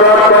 একটা